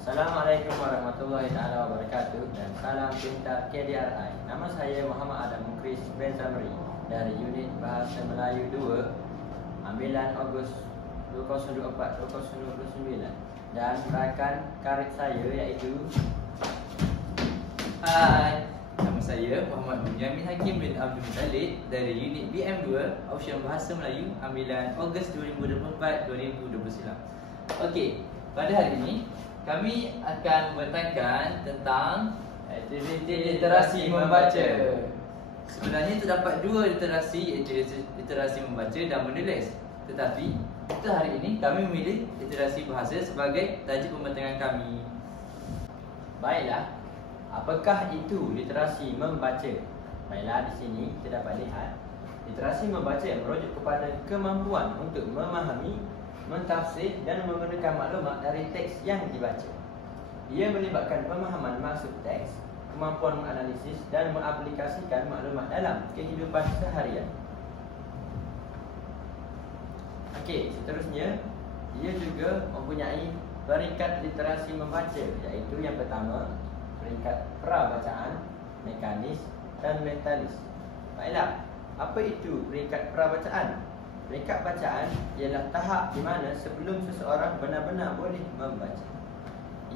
Assalamualaikum warahmatullahi taala wabarakatuh dan salam cinta KDRI. Nama saya Muhammad Adam Mukris bin Zamri dari Unit Bahasa Melayu 2, ambilan Ogos 2024-2029, dan rakan karib saya iaitu Hai, nama saya Muhammad Bunyamin Hakim bin Abdul Muttalib dari Unit BM2 Ausian Bahasa Melayu, ambilan Ogos 2024-2029. Okey, pada hari ini kami akan membentangkan tentang aktiviti literasi membaca. Sebenarnya terdapat dua literasi, iaitu literasi membaca dan menulis. Tetapi untuk hari ini kami memilih literasi bahasa sebagai tajuk pembentangan kami. Baiklah, apakah itu literasi membaca? Baiklah, di sini kita dapat lihat literasi membaca merujuk kepada kemampuan untuk memahami, mentafsir dan menggunakan maklumat dari teks yang dibaca. Ia melibatkan pemahaman maksud teks, kemampuan menganalisis dan mengaplikasikan maklumat dalam kehidupan seharian. Okey, seterusnya ia juga mempunyai peringkat literasi membaca, iaitu yang pertama peringkat prabacaan, mekanis dan mentalis. Baiklah, apa itu peringkat prabacaan? Peringkat bacaan ialah tahap di mana sebelum seseorang benar-benar boleh membaca.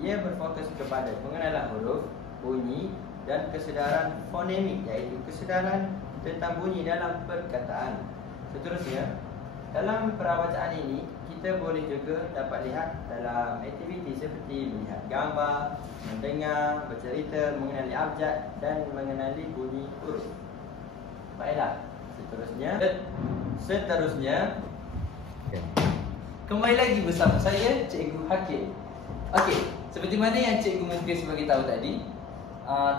Ia berfokus kepada pengenalan huruf, bunyi dan kesedaran fonemik, iaitu kesedaran tentang bunyi dalam perkataan. Seterusnya, dalam prabacaan ini kita boleh juga dapat lihat dalam aktiviti seperti melihat gambar, mendengar, bercerita, mengenali abjad dan mengenali bunyi huruf. Baiklah, Seterusnya kembali lagi bersama saya, Cikgu Hakim. Okey, seperti mana yang Cikgu Mukris bagi tahu tadi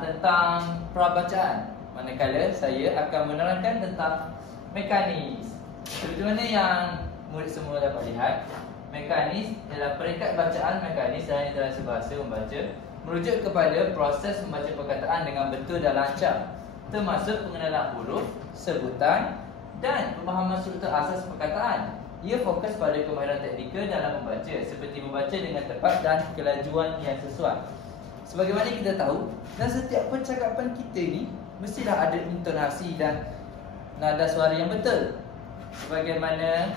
tentang prabacaan, manakala saya akan menerangkan tentang mekanis. Seperti mana yang murid semua dapat lihat, mekanis adalah peringkat bacaan mekanis dalam literasi bahasa membaca, merujuk kepada proses membaca perkataan dengan betul dan lancar, termasuk pengenalan huruf, sebutan dan pemahaman struktur asas perkataan. Ia fokus pada kemahiran teknikal dalam membaca, seperti membaca dengan tepat dan kelajuan yang sesuai. Sebagaimana kita tahu, dalam setiap percakapan kita ni mestilah ada intonasi dan nada suara yang betul. Sebagaimana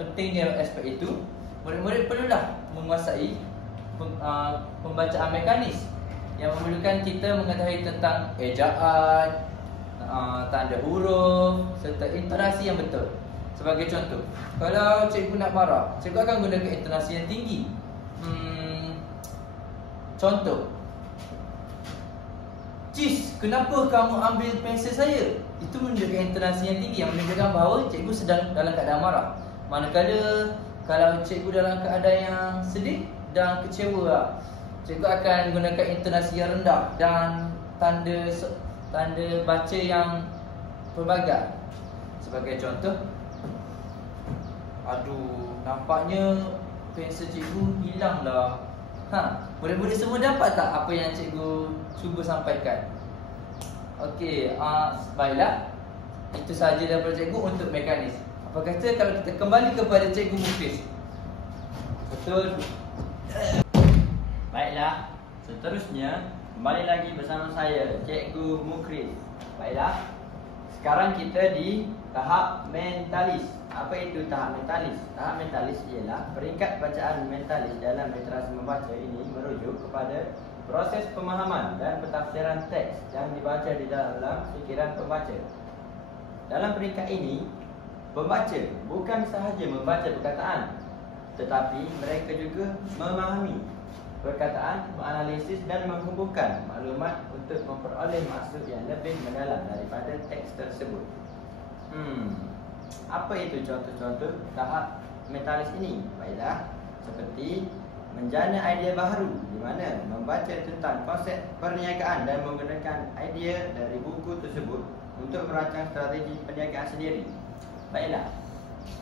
pentingnya aspek itu, murid-murid perlulah menguasai pembacaan mekanis yang memerlukan kita mengetahui tentang ejaan, tanda huruf serta intonasi yang betul. Sebagai contoh, kalau cikgu nak marah, cikgu akan gunakan intonasi yang tinggi. Contoh, "Cis, kenapa kamu ambil pensel saya?" Itu menunjukkan intonasi yang tinggi, yang menunjukkan bahawa cikgu sedang dalam keadaan marah. Manakala kalau cikgu dalam keadaan yang sedih dan kecewa, cikgu akan gunakan intonasi yang rendah dan tanda baca yang pelbagai. Sebagai contoh, "Aduh, nampaknya pensel cikgu hilang lah." Murid-murid semua dapat tak apa yang cikgu cuba sampaikan? Okey, baiklah. Itu sahaja daripada cikgu untuk mekanis. Apa kata kalau kita kembali kepada Cikgu Mukris? Betul. Baiklah, seterusnya kembali lagi bersama saya, Cikgu Mukris. Baiklah, sekarang kita di tahap mentalis. Apa itu tahap mentalis? Tahap mentalis ialah peringkat bacaan mentalis dalam literasi membaca ini merujuk kepada proses pemahaman dan pentafsiran teks yang dibaca di dalam fikiran pembaca. Dalam peringkat ini, pembaca bukan sahaja membaca perkataan, tetapi mereka juga memahami perkataan, menganalisis dan menghubungkan maklumat untuk memperoleh maksud yang lebih mendalam daripada teks tersebut. Apa itu contoh-contoh tahap mentalis ini? Baiklah, seperti menjana idea baharu, di mana membaca tentang konsep perniagaan dan menggunakan idea dari buku tersebut untuk merancang strategi perniagaan sendiri. Baiklah,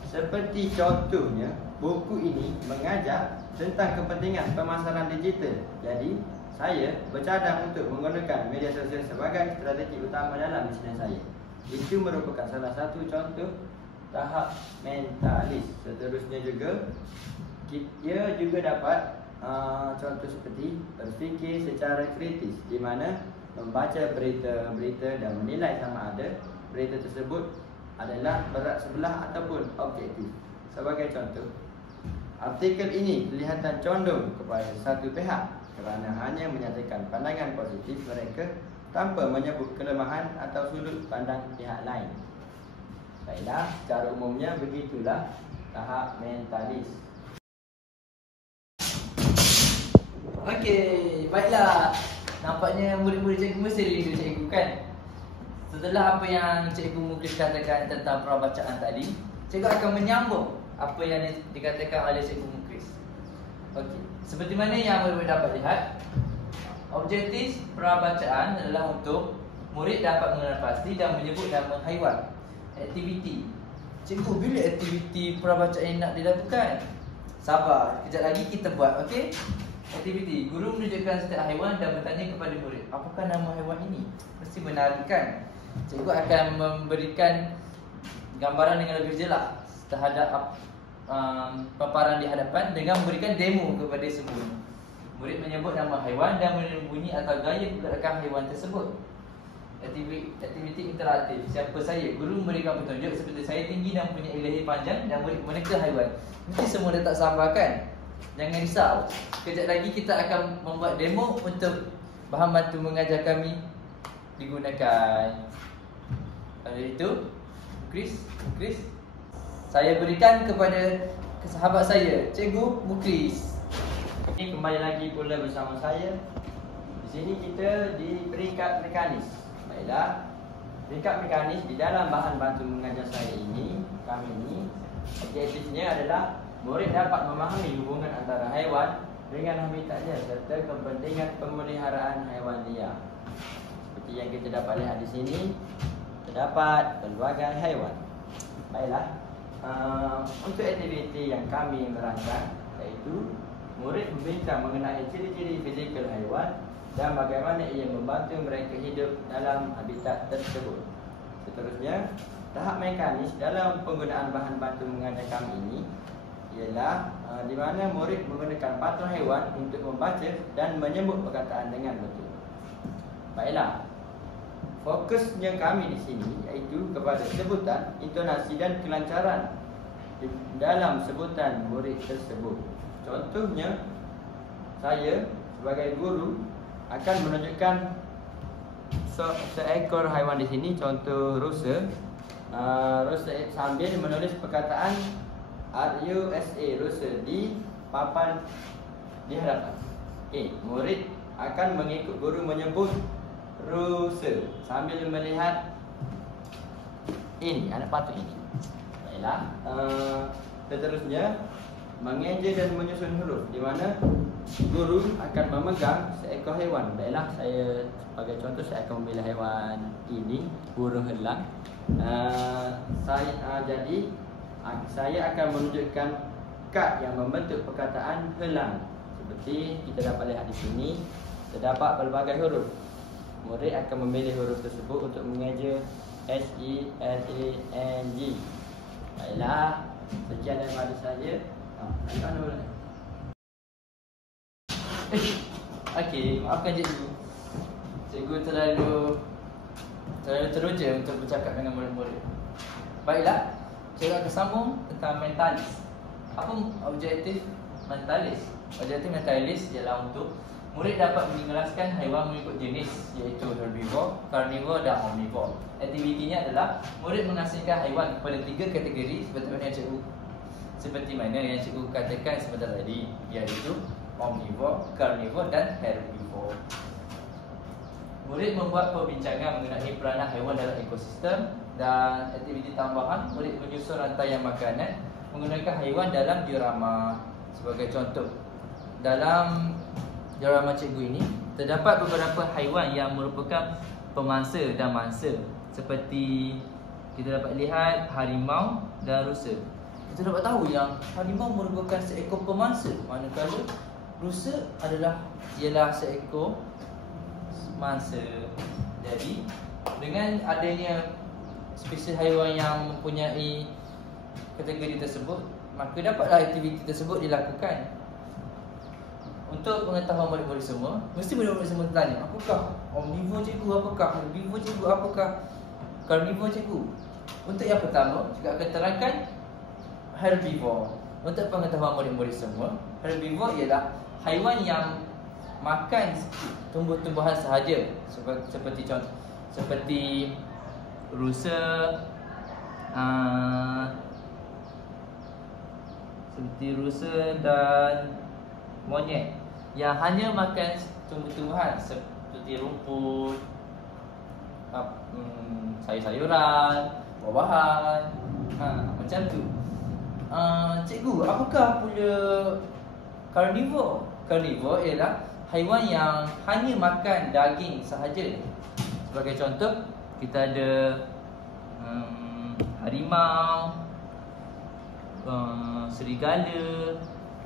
seperti contohnya, buku ini mengajar tentang kepentingan pemasaran digital. Jadi, saya bercadang untuk menggunakan media sosial sebagai strategi utama dalam bisnes saya. Itu merupakan salah satu contoh tahap mentalis. Seterusnya juga, ia juga dapat contoh seperti berfikir secara kritis, di mana membaca berita-berita dan menilai sama ada berita tersebut adalah berat sebelah ataupun objektif. Sebagai contoh, artikel ini kelihatan condong kepada satu pihak kerana hanya menyatakan pandangan positif mereka tanpa menyebut kelemahan atau sudut pandang pihak lain. Baiklah, secara umumnya begitulah tahap mentalis. Okey, baiklah. Nampaknya murid-murid cikgu mesti rindu cikgu kan? Setelah apa yang Cikgu Mukris katakan tentang prabacaan tadi, cikgu akan menyambung apa yang dikatakan oleh Cikgu Mukris. Okey, seperti mana yang murid dapat lihat, objektif prabacaan adalah untuk murid dapat mengenal pasti dan menyebut nama haiwan. Aktiviti. Cikgu, bila aktiviti prabacaan yang nak dilakukan? Sabar, kejap lagi kita buat, okey? Aktiviti, guru menunjukkan setiap haiwan dan bertanya kepada murid, apakah nama haiwan ini? Mesti menarik kan? Cikgu akan memberikan gambaran dengan lebih jelas terhadap paparan di hadapan dengan memberikan demo kepada semua. Murid menyebut nama haiwan dan bunyi atau gaya pergerakan haiwan tersebut. Aktiviti interaktif. Siapa saya? Guru memberikan petunjuk seperti saya tinggi dan punya leher panjang dan murid meneka haiwan. Mesti semua dah tak sabar kan? Jangan risau. Kejap lagi kita akan membuat demo untuk bahan bantu mengajar kami digunakan. Oleh itu, Mukris, saya berikan kepada sahabat saya, Cikgu Mukris. Ini kembali lagi pula bersama saya. Di sini kita di peringkat mekanis. Baiklah, peringkat mekanis di dalam bahan bantu mengajar saya ini, kami ini, objektifnya adalah murid dapat memahami hubungan antara haiwan dengan habitatnya serta kepentingan pemeliharaan haiwan liar. Seperti yang kita dapat lihat di sini, terdapat pelbagai haiwan. Baiklah, untuk aktiviti yang kami merancang, iaitu murid membincang mengenai ciri-ciri fizikal haiwan dan bagaimana ia membantu mereka hidup dalam habitat tersebut. Seterusnya, tahap mekanis dalam penggunaan bahan bantu mengajar kami ini ialah di mana murid menggunakan patung haiwan untuk membaca dan menyebut perkataan dengan betul. Baiklah, fokusnya kami di sini iaitu kepada sebutan, intonasi dan kelancaran dalam sebutan murid tersebut. Contohnya, saya sebagai guru akan menunjukkan seekor haiwan di sini, contoh rusa. Rusa sambil menulis perkataan RUSA, rusa di papan di hadapan. Murid akan mengikut guru menyebut rusa sambil melihat ini, anak patung ini. Baiklah, seterusnya mengeja dan menyusun huruf, di mana guru akan memegang seekor haiwan. Baiklah, saya sebagai contoh saya akan memilih haiwan ini, burung helang. Jadi saya akan menunjukkan kad yang membentuk perkataan helang. Seperti kita dapat lihat di sini, terdapat pelbagai huruf. Murid akan memilih huruf tersebut untuk mengeja HELANG. Baiklah, sekian daripada saya. Okey, maafkan cikgu. Cikgu terlalu teruja untuk bercakap dengan murid-murid. Baiklah, cikgu akan sambung tentang mentalis. Apa objektif mentalis? Objektif mentalis ialah untuk murid dapat menjelaskan haiwan mengikut jenis, iaitu herbivore, carnivore dan omnivore. Aktivitinya adalah murid mengasingkan haiwan kepada 3 kategori seperti mana yang cikgu katakan sebentar tadi, iaitu omnivore, carnivore dan herbivore. Murid membuat perbincangan mengenai peranan haiwan dalam ekosistem, dan aktiviti tambahan, murid menyusun rantaian makanan menggunakan haiwan dalam diorama. Sebagai contoh, dalam diorama cikgu ini terdapat beberapa haiwan yang merupakan pemangsa dan mangsa, seperti kita dapat lihat harimau dan rusa. Kita dapat tahu yang harimau merupakan seekor pemangsa, manakala rusa ialah seekor mangsa. Jadi dengan adanya spesies haiwan yang mempunyai kategori tersebut, maka dapatlah aktiviti tersebut dilakukan. untuk pengetahuan murid-murid semua, mesti murid-murid semua tanya, apakah omnivore cikgu, apakah herbivore cikgu, apakah carnivore cikgu? Untuk yang pertama, juga akan terangkan herbivore. Untuk pengetahuan murid-murid semua, herbivore ialah haiwan yang makan tumbuh-tumbuhan sahaja, seperti rusa, dan monyet yang hanya makan tumbuh-tumbuhan seperti rumput, sayur-sayuran, buah-buahan, macam tu. Cikgu, apakah pula carnivore? Carnivore ialah haiwan yang hanya makan daging sahaja. Sebagai contoh, kita ada harimau, serigala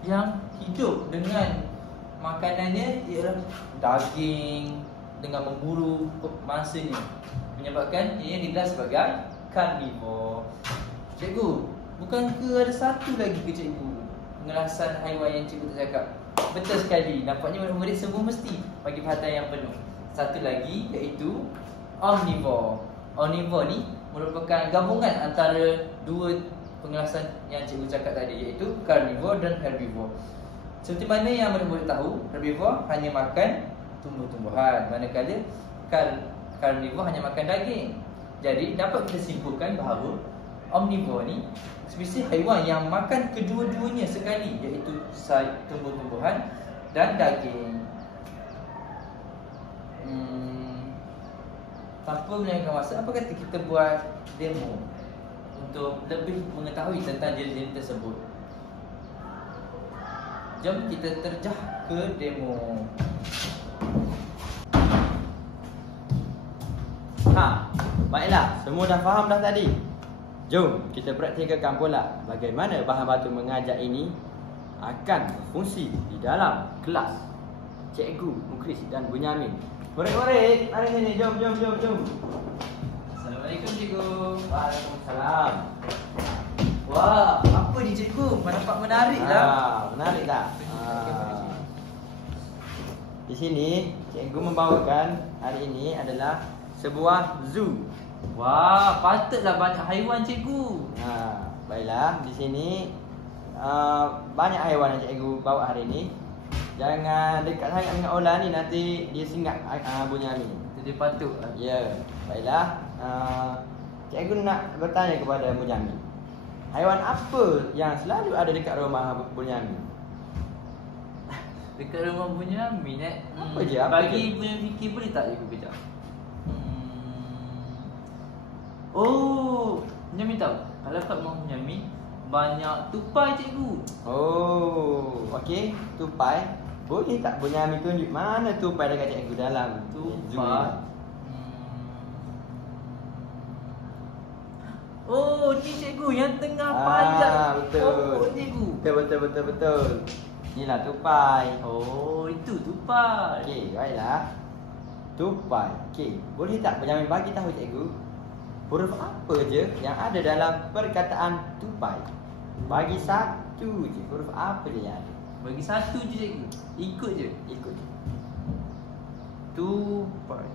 yang hidup dengan makanannya ialah daging dengan memburu mangsanya, menyebabkan ia digelar sebagai carnivore. Cikgu, bukankah ada satu lagi ke cikgu pengelasan haiwan yang cikgu tak cakap? Betul sekali, nampaknya murid-murid semua mesti bagi perhatian yang penuh. Satu lagi iaitu omnivore. Omnivore ni merupakan gabungan antara dua pengelasan yang cikgu cakap tadi, iaitu carnivore dan herbivore. Seperti mana yang murid-murid tahu, herbivore hanya makan tumbuh-tumbuhan, manakala carnivore hanya makan daging. Jadi dapat kita simpulkan bahawa omnivore ni spesies haiwan yang makan kedua-duanya sekali, iaitu tumbuh-tumbuhan dan daging. Tanpa melengahkan masa, apa kata kita buat demo untuk lebih mengetahui tentang jenis-jenis tersebut? Jom kita terjah ke demo. Baiklah, semua dah faham dah tadi. Jom kita praktikalkan pula bagaimana bahan batu mengajar ini akan berfungsi di dalam kelas Cikgu Mukris dan Bunyamin. Murid-murid, mari sini, jom. Assalamualaikum cikgu. Waalaikumsalam. Wah, apa ni cikgu? Nampak menarik lah. Menarik tak? Di sini cikgu membawakan hari ini adalah sebuah zoo. Wah, patutlah banyak haiwan cikgu. Baiklah, di sini banyak haiwan yang cikgu bawa hari ini. Jangan dekat sangat dengan Ola ni, nanti dia singgah Bunyamin. Dia patut. Ya, baiklah. Cikgu nak bertanya kepada Bunyamin, haiwan apa yang selalu ada dekat rumah Bunyamin? Dekat rumah Bunyamin Apa je? Bagi punya fikir boleh tak cikgu kejap? Oh, Bunyamin tahu, kalau kat rumah Bunyamin banyak tupai cikgu. Oh, okey, tupai. Boleh tak Bunyamin tunjuk mana tupai dekat cikgu dalam tupai? Oh, ni cikgu yang tengah panjang. Betul. Oh, cikgu. Betul. Inilah tupai. Oh, itu tupai. Okey, baiklah. Tupai. Okey, boleh tak Bunyamin bagi tahu cikgu huruf apa je yang ada dalam perkataan tupai? Bagi satu je, huruf apa je yang ada? Bagi satu je cikgu. Ikut je. Tupai.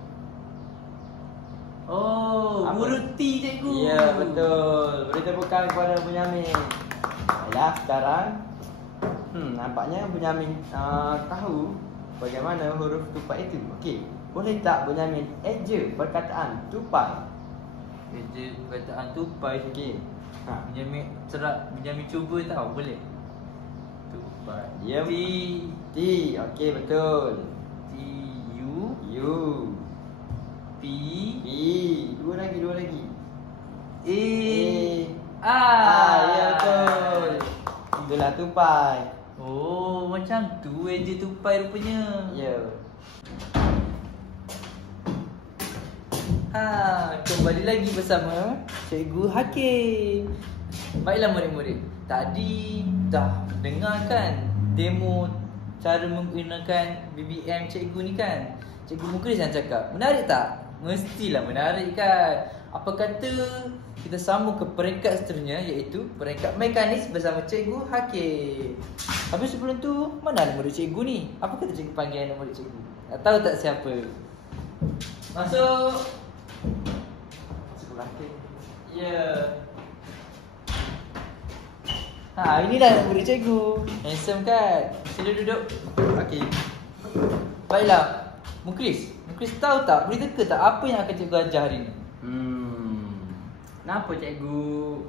Oh, huruf T cikgu. Ya, betul. Beri tepukan kepada Bunyamin. Baiklah, sekarang nampaknya Bunyamin tahu bagaimana huruf tupai itu. Okey, boleh tak Bunyamin eja perkataan tupai? Eja perkataan tupai. Okey. Bunyamin cuba tahu, boleh? Tupai. Ya. T. Okey, betul. U. P. Dua lagi. Ya, betul. Itulah tupai. Oh, macam tu eja tupai rupanya. Ya. Kembali lagi bersama Cikgu Hakim. Baiklah murid-murid, tadi dah dengarkan demo cara menggunakan BBM cikgu ni kan? Cikgu Mukris yang cakap. Menarik tak? Mestilah menarik kan? Apa kata kita sambung ke peringkat seterusnya, iaitu peringkat mekanis bersama Cikgu Hakim. Habis sebelum tu, mana ada murid cikgu ni? Apa kata cikgu panggil anak murid cikgu? Tak tahu tak siapa? Masuk. Sekolah ke? Ya. Inilah anak murid cikgu. Handsome kan? Sila duduk. Okey. Baiklah. Muklis tahu tak? Boleh teka tak apa yang akan cikgu ajar hari ni? Kenapa cikgu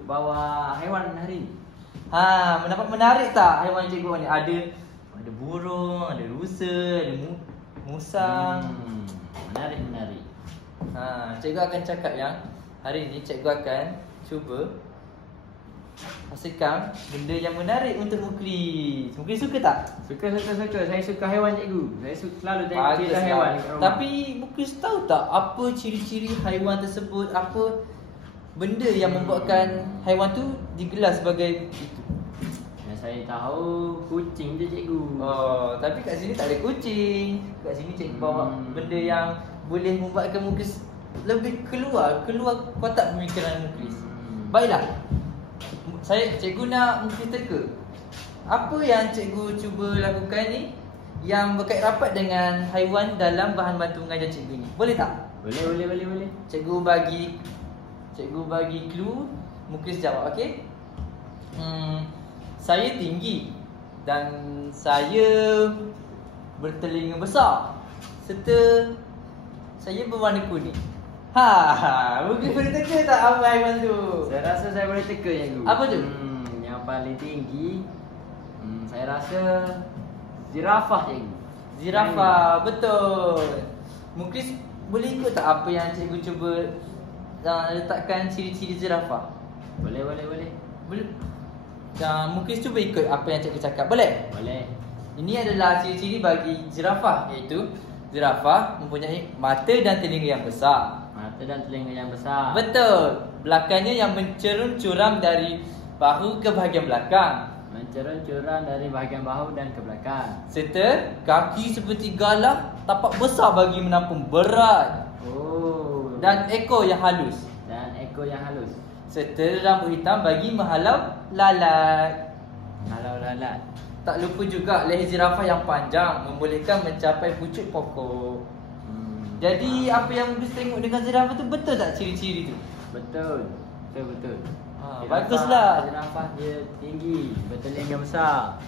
bawa haiwan hari ni? Mendapat menarik tak haiwan cikgu ni? Ada burung, ada rusa, ada musang. Menarik. Cikgu akan cakap yang hari ni cikgu akan cuba hasilkan benda yang menarik untuk Muklis. Muklis suka tak? Suka. Saya suka haiwan cikgu. Saya selalu tengok cerita haiwan kat rumah. Tapi Muklis tahu tak apa ciri-ciri haiwan tersebut? Apa benda yang membuatkan haiwan tu digelar sebagai itu? Yang saya tahu kucing je cikgu. Tapi kat sini tak ada kucing. Kat sini cikgu bawa benda yang boleh membuatkan Muklis lebih keluar kotak pemikiran Muklis. Baiklah. Cikgu nak Muklis teka. Apa yang cikgu cuba lakukan ni yang berkait rapat dengan haiwan dalam bahan bantu mengajar cikgu ni? Boleh tak? Boleh. Cikgu bagi clue, Muklis jawab, okey? Saya tinggi dan saya bertelinga besar serta saya berwarna kuning. Muklis boleh teka tak apa haiwan tu? Saya rasa saya boleh teka cikgu. Apa tu? Yang paling tinggi saya rasa zirafah cikgu. Zirafah, betul. Muklis boleh ikut tak apa yang cikgu cuba letakkan ciri-ciri zirafah? Boleh. Muklis cuba ikut apa yang cikgu cakap. Boleh? Boleh. Ini adalah ciri-ciri bagi zirafah, iaitu zirafah mempunyai mata dan telinga yang besar. Betul. Belakangnya yang mencerun curam dari bahu ke bahagian belakang. Dari bahagian bahu dan ke belakang. Serta kaki seperti galah, tapak besar bagi menampung berat. Dan ekor yang halus. Serta rambut hitam bagi menghalau lalat. Tak lupa juga leher zirafah yang panjang membolehkan mencapai pucuk pokok. Jadi apa yang Muklis tengok dengan zirafah tu betul tak ciri-ciri tu? Betul. Baguslah. Zirafah dia tinggi, bertelinga besar.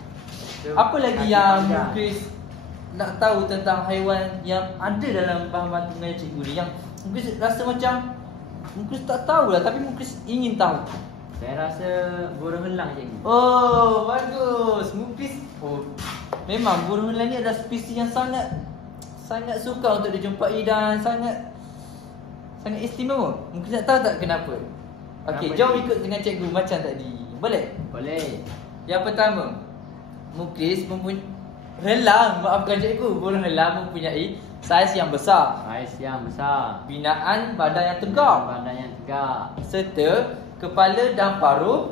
Apa lagi yang Muklis nak tahu tentang haiwan yang ada dalam bahan bantu mengajar cikgu ni, yang Muklis rasa macam Muklis tak tahulah tapi Muklis ingin tahu? Saya rasa burung helang cikgu. Bagus. Muklis memang burung helang ni adalah spesies yang sangat sukar untuk dijumpai dan sangat istimewa. Muklis nak tahu tak kenapa? Okey, jom ikut dengan cikgu macam tadi. Boleh? Yang pertama, Muklis maafkan cikgu, burung helang mempunyai saiz yang besar. Binaan badan yang tegak. Serta kepala dan paruh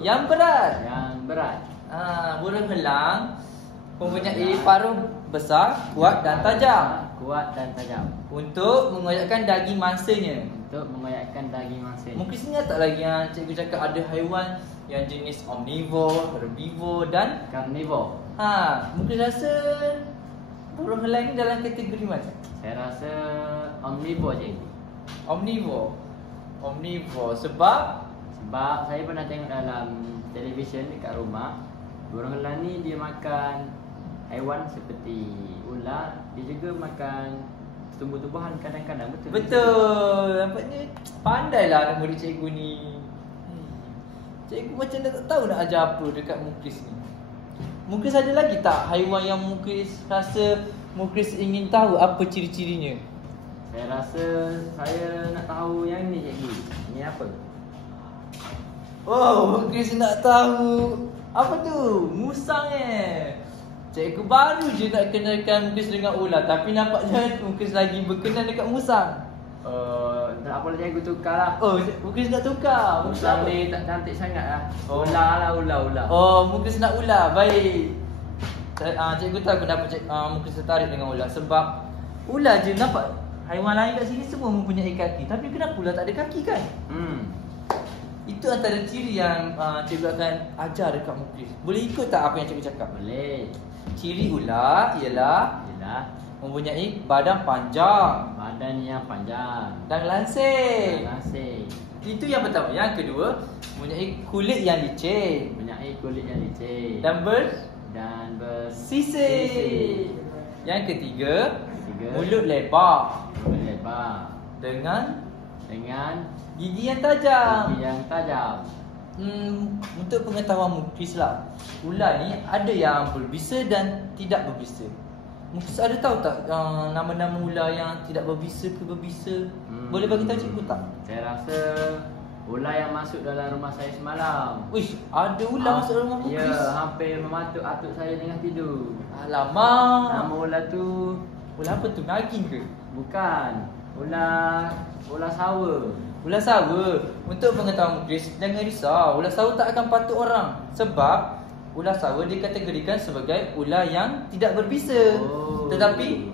yang berat. Burung helang mempunyai paruh besar, kuat dan tajam. Untuk mengoyakkan daging mangsanya. Muklis ingat tak lagi yang cikgu cakap ada haiwan yang jenis omnivore, herbivore dan karnivore. Muklis rasa burung helang ni dalam kategori mana? Saya rasa omnivore cikgu. Omnivore sebab saya pernah tengok dalam televisyen dekat rumah. Burung helang ni dia makan haiwan seperti ular, dia juga makan tumbuh-tumbuhan kadang-kadang. Betul. Nampaknya pandailah anak murid cikgu ni. Cikgu macam dah tak tahu nak ajar apa dekat Muklis ni. Muklis ada lagi tak haiwan yang Muklis rasa Muklis ingin tahu apa ciri-cirinya? Saya rasa saya nak tahu yang ni cikgu. Ini apa? Muklis nak tahu. Apa tu? Musang Cikgu baru je nak kenalkan Muklis dengan ular, tapi nampaknya Muklis lagi berkenan dekat musang. Tak apa cikgu tukar lah. Muklis nak tukar. Musang ni tak cantik sangat lah. Ular. Muklis nak ular. Baik. Cikgu tahu kenapa Muklis tertarik dengan ular. Sebab ular je nampak haiwan lain kat sini semua mempunyai kaki, tapi kenapa ular tak ada kaki kan? Itu antara ciri yang cikgu akan ajar dekat muklis. Boleh ikut tak apa yang cikgu cakap? Boleh. Ciri ular ialah Ialah mempunyai badan panjang badan yang panjang dan langsing. dan langsing. Itu yang pertama. Yang kedua, mempunyai kulit yang licin Mempunyai kulit yang licin dan dan bersisir. Yang ketiga, Ketiga, mulut lebar berlebar dengan dengan gigi yang tajam. gigi yang tajam. Untuk pengetahuan muklis lah, ular ni ada yang berbisa dan tidak berbisa. Muklis ada tahu tak nama-nama ular yang tidak berbisa ke berbisa? Boleh bagi tahu cikgu tak? Saya rasa ular yang masuk dalam rumah saya semalam. Wish, ada ular masuk rumah muklis? Ya, hampir mematuk atuk saya tengah tidur. Alamak. Nama ular tu Ular apa tu? Naging ke? bukan ular sawa. Ular sawa. Untuk pengetahuan muklis, jangan risau. Ular sawa tak akan patuk orang. Sebab ular sawa dikategorikan sebagai ular yang tidak berbisa. Oh. Tetapi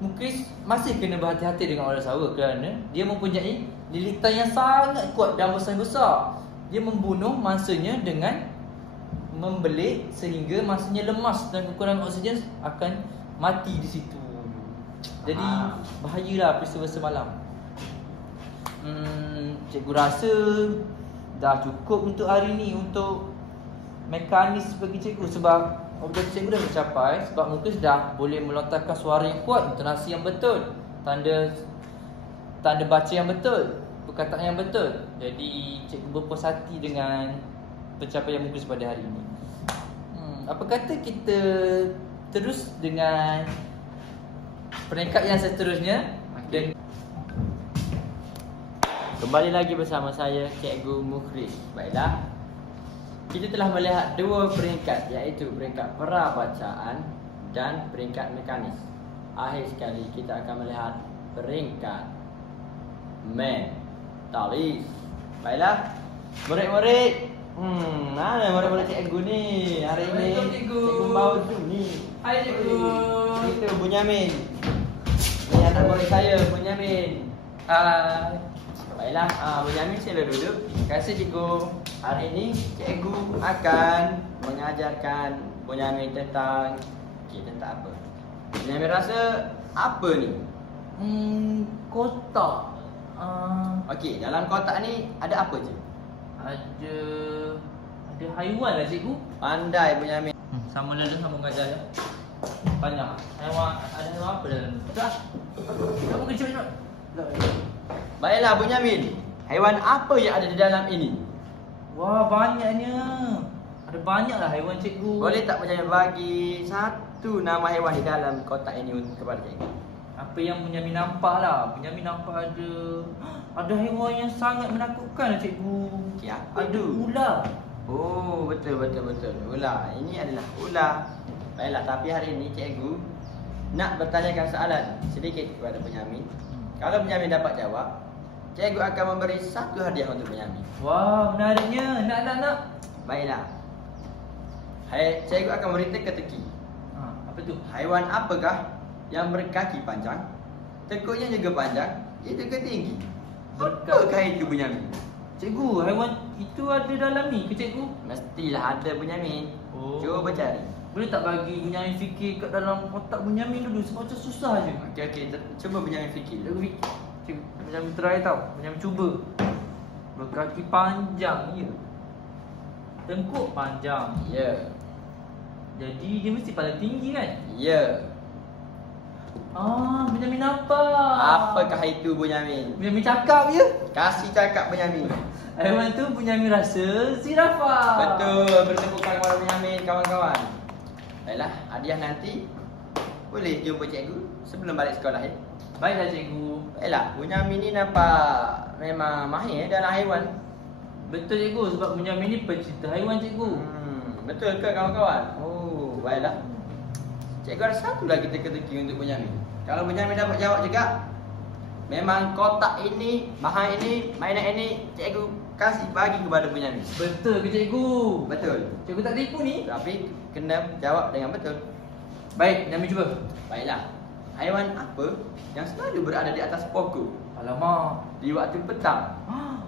muklis masih kena berhati-hati dengan ular sawa kerana dia mempunyai lilitan yang sangat kuat dan besar-besar. Dia membunuh mangsanya dengan membelit sehingga mangsanya lemas dan kekurangan oksigen akan mati di situ. Jadi bahayalah peristiwa semalam. Cikgu rasa dah cukup untuk hari ni untuk mekanis bagi cikgu sebab objektif cikgu dah tercapai sebab muklis dah boleh melontarkan suara yang kuat, intonasi yang betul, tanda baca yang betul, perkataan yang betul. Jadi cikgu berpuas hati dengan pencapaian muklis pada hari ini. Apa kata kita terus dengan peringkat yang seterusnya. Dan Kembali lagi bersama saya, Cikgu Mukhris. Baiklah, kita telah melihat dua peringkat, iaitu peringkat perabacaan dan peringkat mekanis. Akhir sekali kita akan melihat peringkat mentalis. Baiklah, murid-murid, mana murid-murid cikgu ni hari ini? Assalamualaikum, cikgu. Cikgu Baudu ni. Hai cikgu. Itu Bunyamin. Ni anak murid saya, Bunyamin. Baiklah, Bunyamin sila duduk. Terima kasih cikgu. Hari ini cikgu akan mengajarkan Bunyamin tentang apa? Bunyamin rasa apa ni? Kotak. Okey, dalam kotak ni ada apa je? Ada haiwan lah cikgu. Pandai Bunyamin. Sama lalu sama mengajar ya. Banyak haiwan. Ada haiwan apa dalam tu? Tak. Kamu kecil cepat. Baiklah Bunyamin, haiwan apa yang ada di dalam ini? Wah, banyaknya. Ada banyaklah haiwan cikgu. Boleh tak Bunyamin bagi satu nama haiwan di dalam kotak ini kepada cikgu? Apa yang Bunyamin nampak lah. Bunyamin nampak ada haiwan yang sangat menakutkan lah cikgu. Okey, apa Ada tu? ular. Oh, betul. Ular. Ini adalah ular. Baiklah, tapi hari ini cikgu nak bertanyakan soalan sedikit kepada Bunyamin. Kalau Bunyamin dapat jawab, cikgu akan memberi satu hadiah untuk Bunyamin. Wah, menariknya. Nak. Baiklah. Cikgu akan beri teka-teki. Apa tu? Haiwan apakah yang berkaki panjang, tekuknya juga panjang, ia juga tinggi? Apakah itu Bunyamin? Cikgu, haiwan itu ada dalam ni ke cikgu? Mestilah ada Bunyamin. Oh. Cuba cari. Boleh tak bagi Bunyamin fikir kat dalam otak Bunyamin dulu sebab macam susah je. Okey, cuba Bunyamin fikir. Cikgu fikir. Cikgu Bunyamin try tau. Bunyamin cuba. Berkaki panjang ya. Tengkuk panjang. Ya. Jadi dia mesti paling tinggi kan? Ya. Bunyamin nampak. Apakah itu Bunyamin? Bunyamin cakap je. Kasih cakap Bunyamin. Haiwan tu Bunyamin rasa zirafah. Betul, bertepukan kepada Bunyamin kawan-kawan. Baiklah, hadiah nanti boleh jumpa cikgu sebelum balik sekolah ya. Baiklah cikgu. Baiklah, Bunyamin ni nampak memang mahir dalam haiwan. Betul cikgu sebab Bunyamin ni pencinta haiwan cikgu. Betul ke kawan-kawan? Oh, baiklah. Cikgu ada satu lagi teka-teki untuk Bunyamin. Kalau Bunyamin dapat jawab juga, memang kotak ini, bahan ini, mainan ini cikgu kasih bagi kepada Bunyamin. Betul ke cikgu? Betul. Cikgu tak tipu ni. Tapi kena jawab dengan betul. Baik, Bunyamin cuba. Baiklah. haiwan apa yang selalu berada di atas pokok Alamak. di waktu petang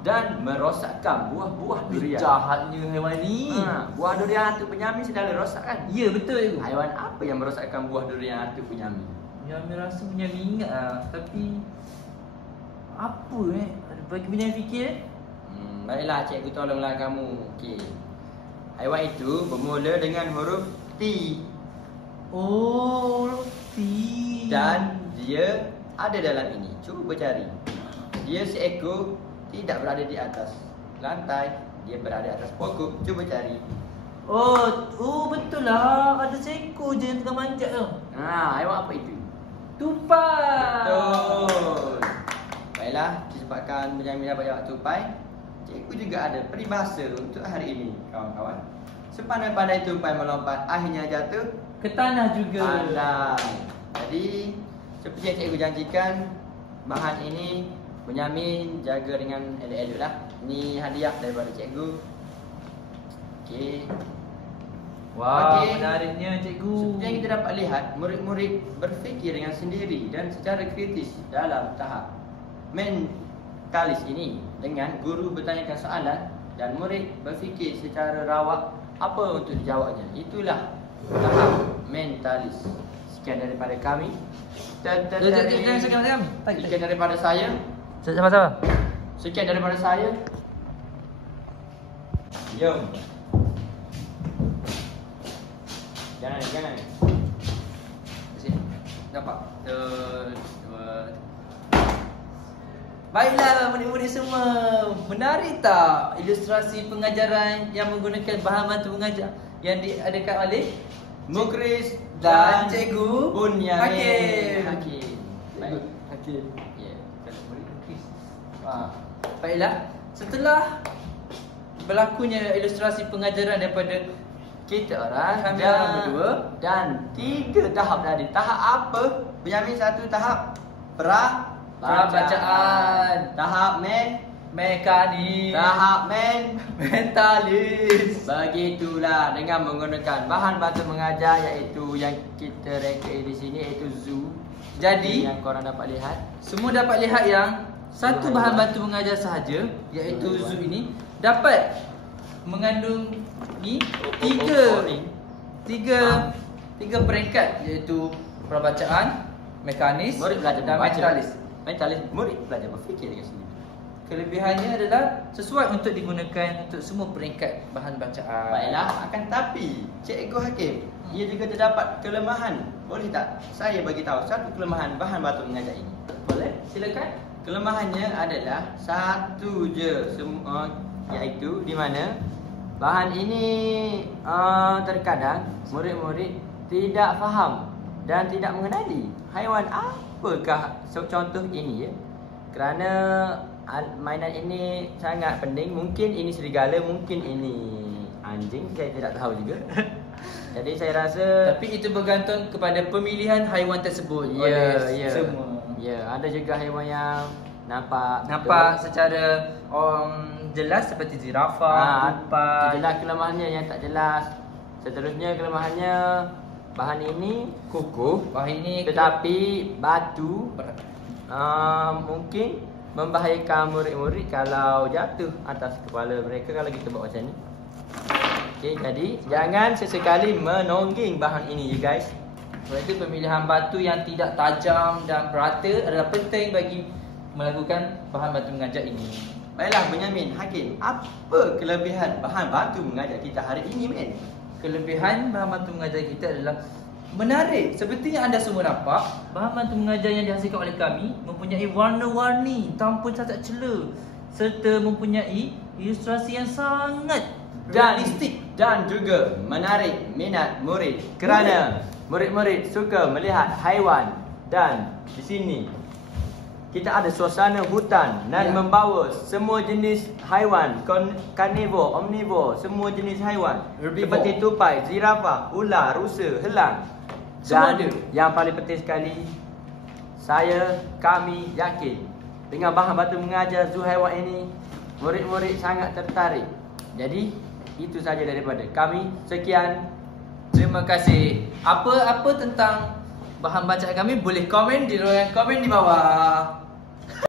dan merosakkan buah-buah durian? Jahatnya haiwan ni. Buah durian hantu penyamir selalu rosak kan? Ya, betul cikgu. Haiwan apa yang merosakkan buah durian hantu penyamir? Penyamir rasa penyamir ingat lah. Tapi apa Ada bagi penyamir fikir Baiklah, cikgu tolonglah kamu. Okey. Haiwan itu bermula dengan huruf T Oh, dan dia ada dalam ini. Cuba cari. Dia seekor, tidak berada di atas lantai, dia berada di atas pokok. Cuba cari. Oh betul lah. Ada seekor je yang tengah manjat tu. Haiwan apa itu? Tupai. Betul. Baiklah, disebabkan Benyamin dapat jawab tupai, cikgu juga ada peribahasa untuk hari ini, kawan-kawan. Sepandai-pandai tupai melompat, akhirnya jatuh Ke tanah juga. pandai. Jadi, seperti yang cikgu janjikan, bahan ini Benyamin jaga dengan elok-elok lah. Ini hadiah daripada cikgu. Okey. Wah, Okey. menariknya cikgu. Seperti yang kita dapat lihat, murid-murid berfikir dengan sendiri dan secara kritis dalam tahap mentalis ini, dengan guru bertanyakan soalan dan murid berfikir secara rawak apa untuk dijawabnya. Itulah tahap mentalis. Sekian daripada kami. Sekian daripada saya. Sama-sama. Sekian daripada saya. Jom. Jangan. Sini. Nampak? Baiklah murid-murid semua. Menarik tak ilustrasi pengajaran yang menggunakan bahan bantu mengajar yang diadakan oleh Mukris dan cikgu Bunyamin Hakim. Baik. Hakim. Ya, kalau murid Mukris. Baiklah, setelah berlakunya ilustrasi pengajaran daripada Kita orang kami orang berdua dan 3 tahap tadi. Tahap apa? Benyamin 1 tahap Prabacaan. Tahap mekanik, Tahap mentalis. Begitulah dengan menggunakan bahan bantu mengajar, iaitu yang kita reka di sini, iaitu zoo. Jadi yang korang dapat lihat. semua dapat lihat yang satu Zoo bahan haiwan. bantu mengajar sahaja, iaitu Zoo zoo haiwan. ini dapat mengandungi tiga peringkat, iaitu prabacaan, mekanis Murid belajar dan membaca. mentalis. Mentalis, murid belajar berfikir dengan sendiri. Kelebihannya adalah sesuai untuk digunakan untuk semua peringkat bahan bacaan. Baiklah, akan tetapi Cikgu Hakim, ia juga terdapat kelemahan. Boleh tak saya bagi tahu satu kelemahan bahan bantu mengajar ini? Boleh? Silakan. Kelemahannya adalah satu je, iaitu di mana bahan ini terkadang murid-murid tidak faham dan tidak mengenali haiwan apakah contoh ini ya. Kerana mainan ini sangat penting. Mungkin ini serigala, mungkin ini anjing, saya tidak tahu juga. Jadi saya rasa Tapi itu bergantung kepada pemilihan haiwan tersebut oleh semua. Ya, ada juga haiwan yang nampak Secara jelas seperti zirafah, tupai. jelas kelemahannya yang tak jelas. Seterusnya kelemahannya bahan ini kukuh, Bahan ini tetapi batu mungkin membahayakan murid-murid kalau jatuh atas kepala mereka kalau kita buat macam ni. Okey, jadi jangan sesekali menongging bahan ini ya guys. Sebab itu pemilihan batu yang tidak tajam dan merata adalah penting bagi melakukan bahan batu mengajar ini. Baiklah Benyamin Hakim, apa kelebihan bahan batu mengajar kita hari ini, men? Kelebihan bahan bantu mengajar kita adalah menarik. Seperti yang anda semua nampak, bahan bantu mengajar yang dihasilkan oleh kami mempunyai warna-warni tanpa cacat celah serta mempunyai ilustrasi yang sangat realistik dan juga menarik minat murid kerana murid-murid suka melihat haiwan. Dan di sini kita ada suasana hutan dan membawa semua jenis haiwan, karnivor, omnivor, semua jenis haiwan Herbivore. seperti tupai, zirafah, ular, rusa, helang. Semua Dan ada. yang paling penting sekali, kami yakin dengan bahan batu mengajar zoo haiwan ini, murid-murid sangat tertarik. Jadi itu saja daripada kami. Sekian. Terima kasih. Apa tentang bahan bacaan kami, boleh komen di ruangan komen di bawah.